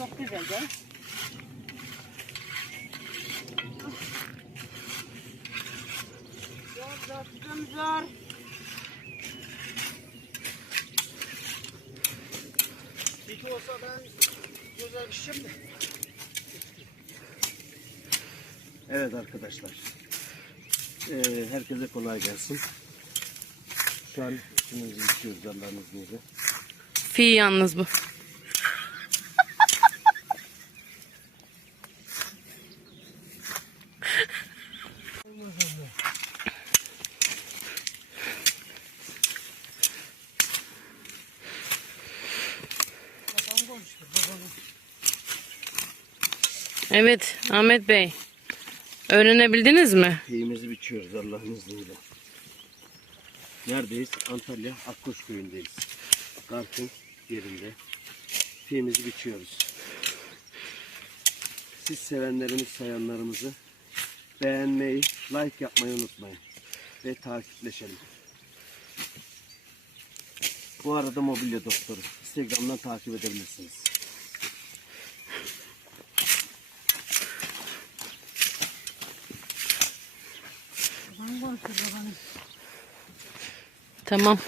Çok güzel de. Zor zor kızım zor. İki olsa ben güzel bir şey mi? Evet arkadaşlar. Ee, herkese kolay gelsin. Şu an işimizi bitiyoruz Allah'ın izniyle. Fi yalnız bu. Evet Ahmet Bey. Öğrenebildiniz mi? Keyimizi biçiyoruz Allah'ın izniyle. Neredeyiz? Antalya Akkoş köyündeyiz. Garp'ın yerinde. Keyimizi biçiyoruz. Siz sevenlerimiz, sayanlarımızı beğenmeyi, like yapmayı unutmayın. Ve takipleşelim. Bu arada mobilya doktoru. Instagram'dan takip edebilirsiniz. Tamam.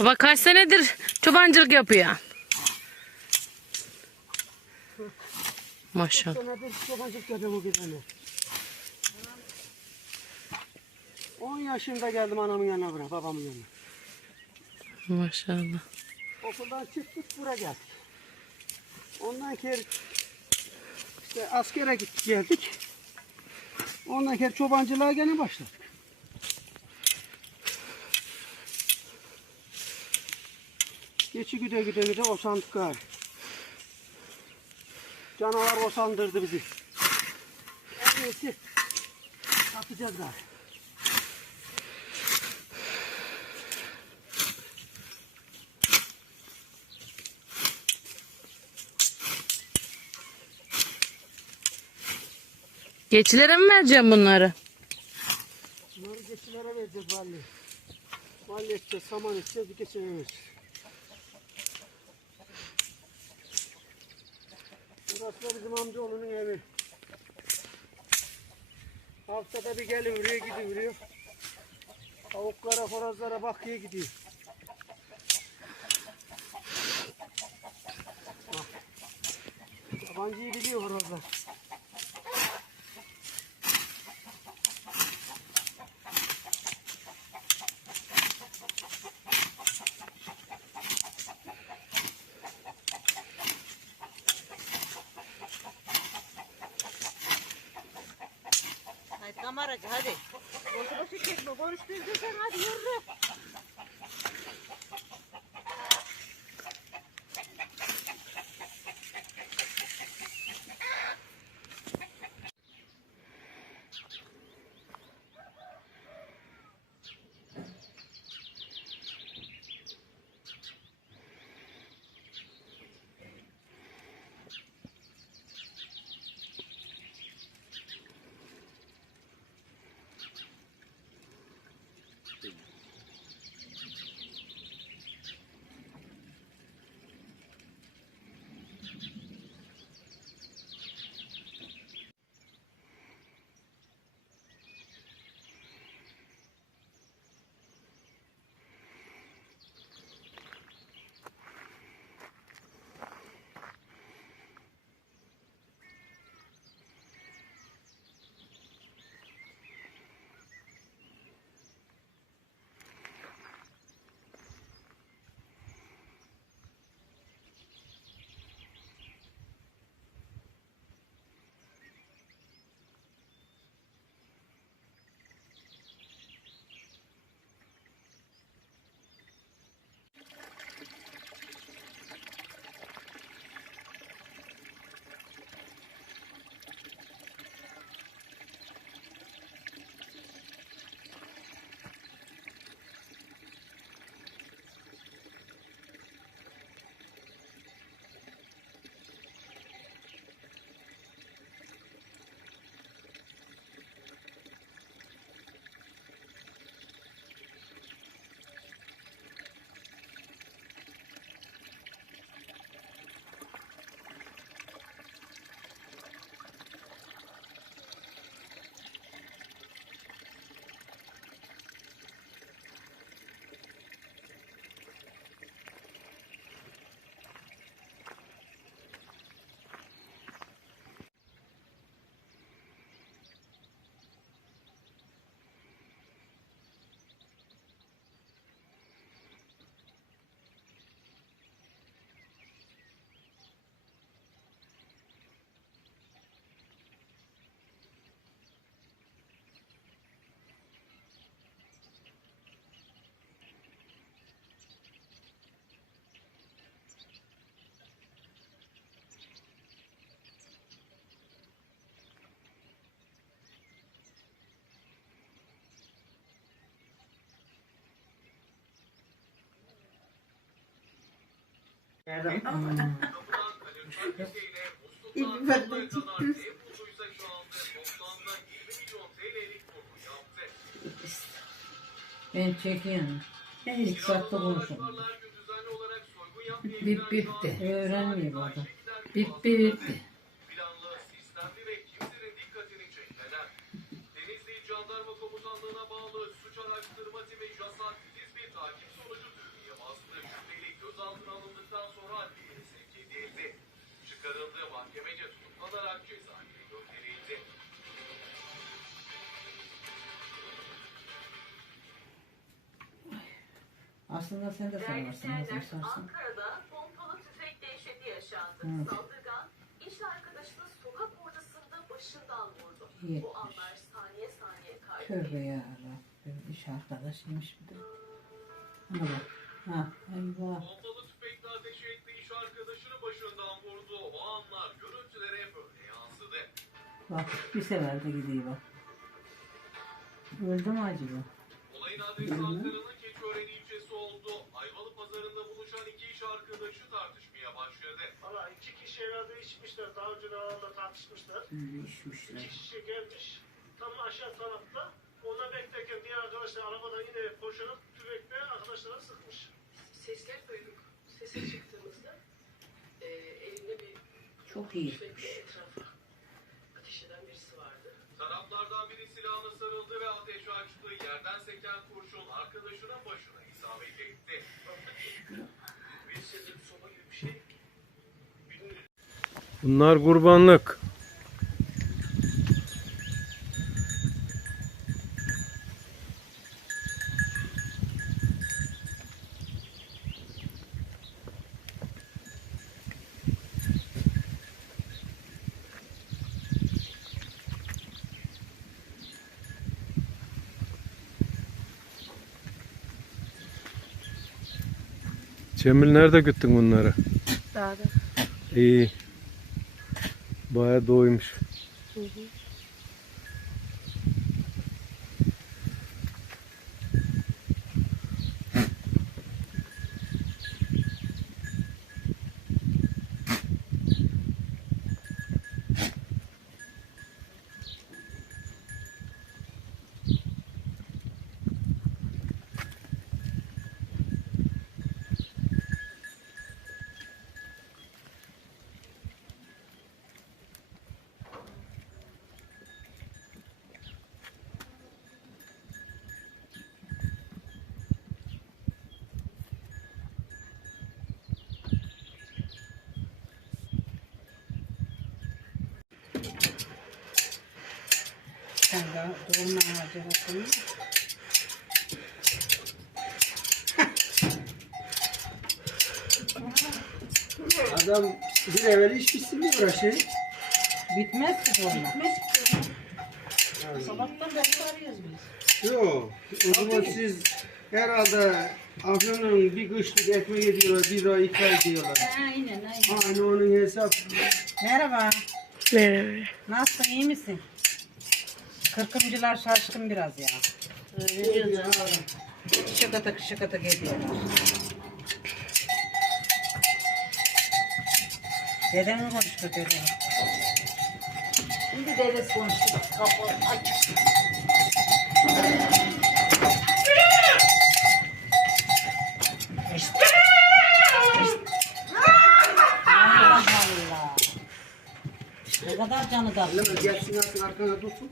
Baba kaç senedir çobancılık yapıyor? Maşallah. Çobancık yapıyorum bir tane. 10 yaşında geldim anamın yanına buraya, babamın yanına. Maşallah. Okuldan çıktık buraya geldik. Ondan kere işte askere gittik geldik. Ondan kere çobancılığa gene başladık. Geçi güde güde güde osandık gari. Canavar osandırdı bizi. En iyisi satacağız gari. Geçilere mi vereceğim bunları? Bunları geçilere vereceğiz valli. Valli edeceğiz, saman edeceğiz, geçilere vereceğiz. Burası da bizim amcaoğlunun evi. Haftada bir geliveriyor, gidiveriyor. Tavuklara, horozlara bakıyor, gidiyor. Yabancıyı biliyor horozlar. Hadi hadi. Boşu boşu çekme. Konuştuyduysan hadi yürü. Ben çekiyorum. Hiç saatte konuşurum. Bip bip de. Öğrenmiyor bu adam. Bip bip bip de. planlı, sistemli ve kimsenin dikkatini çekmeden Denizli Jandarma Komutanlığı'na bağlı suç araştırma timi JASA Çıkarıldığı mahkemece tutuklanarak cezaevine gönderildi. Aslında sen de istersin? Ankara'da pompalı tüfek dehşeti yaşandı. Hı. Saldırgan iş arkadaşını sokak ortasında başından vurdu. İyi Bu anlar saniye saniye kaydı. Tövbe ya Rabbim. İş arkadaşıymış bir de. Hadi bak. Ha, eyvah. Pompalı tüfekle ateş etti iş arkadaşını başından vurdu. O anlar görüntülere böyle yansıdı. Bak bir sefer de gidiyor bak. Öldü mü acaba? Olayın adresi Ankara'nın Keçiören ilçesi oldu. Ayvalı pazarında buluşan iki iş arkadaşı tartışmaya başladı. Valla iki kişi herhalde içmişler. Daha önce de aralarında tartışmışlar. İki kişi gelmiş. Tam aşağı tarafta. Ona beklerken diğer arkadaşlar arabadan yine koşarak tüfekle arkadaşlara sıkmış. Sesler duyduk. Sese çıktığımızda Çok iyi. tüfekle etrafa ateş eden birisi vardı. Taraflardan biri silahına sarıldı ve ateş açtı. Yerden seken kurşun arkadaşının başına isabet etti. Bir sedir soba gibi bir şey. Bunlar kurbanlık. Cemil nerede güttün bunları? Dağda. İyi. Baya doymuş. Sen de dolma ağacı bakın. Adam bir evvel içmişsin mi uğraşı? Bitmez ki dolma. Sabahtan beri arıyoruz biz. Yok. O zaman siz herhalde Afyon'un bir kışlık ekmeği ediyorlar, bir ay iki ay diyorlar. Aynen aynen. Aynı onun hesabı. Merhaba. Merhaba. Nasılsın iyi misin? Kırkımcılar şaşkın biraz ya. Şıkıtık şıkıtık ediyorlar. Deden mi konuştu deden? Şimdi dedesi konuştu. Kapı aç. Allah Allah. Ne kadar canı da. Gelsin arkana dursun.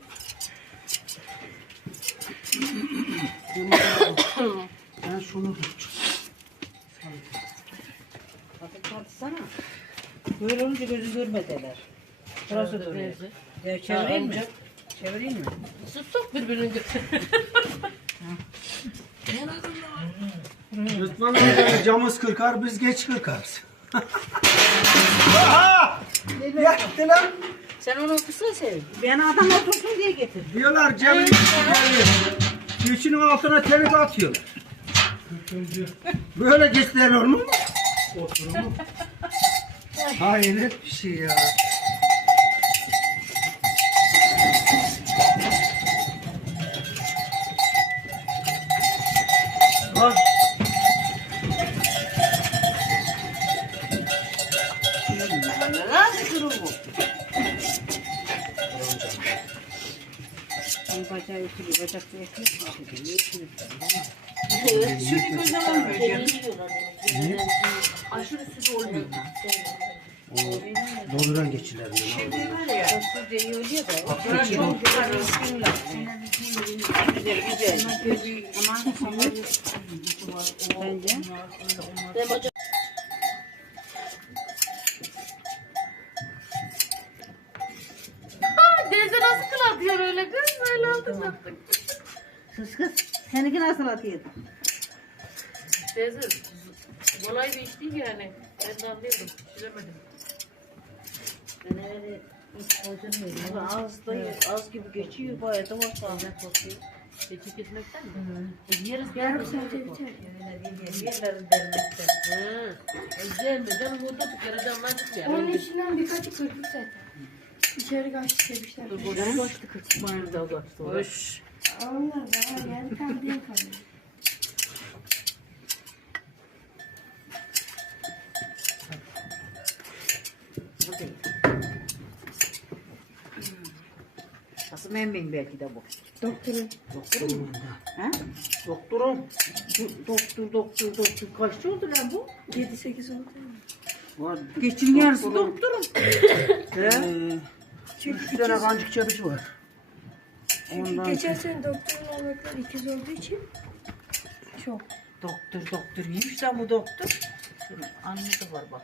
Ben şunu tutacağım. Hadi tartsana. Böyle olunca gözü görmediler. Burası duruyor. Ya çevireyim mi? Çevireyim mi? Sustuk birbirinin götü. Rıdvan amcanın camız kırkar, biz geç kırkarız. Aha! Yaktı lan. Sen onu kısa sev. Ben adam otursun diye getirdim. Diyorlar Cemil geldi. Üçünün altına telik atıyorlar. Böyle geçler olur mu? Hayret bir şey ya. Bak. Bacak ütülü, bacakta ekmek mi? Niye ütülü Sütü göz zaman böyle. Aşırı süt olmuyor. Dolduran geçiler. Şimdi var ya. Da iyi oluyor da. Bana çok güzel bismillah. Güzel, güzel. Bence. Sattık. Sus kız. Seninki nasıl atıyor? Teyze kolay bir iş değil yani. Ben de anlıyordum. Pişiremedim. Ben öyle hiç bozulmuyor. Az da az gibi geçiyor. Bayağı da var fazla kokuyor. Çekik etmekten mi? E, yeriz biter. Yerlerin dermekten. Hı. E, gelme canım orada bir kere canlandık ya. Onun içinden birkaçı kırdık zaten. İçeri kaçtı demişler. Boşu kaçtı kırk mayını da kaçtı. Hoş. Onlar da geldi tam diye kalıyor. Asıl memmin belki de bu. Doktorun. Ha? Doktorum. Do- Doktor, doktor, doktor. Kaççı oldu lan bu? 7-8 oldu. Geçin yarısı doktorum. Üç tane kancık çepici var. Çünkü Ondan- geçen sene doktorun olmaklar ikiz olduğu için çok. Doktor doktor iyiymiş lan bu doktor. Anne de var bak.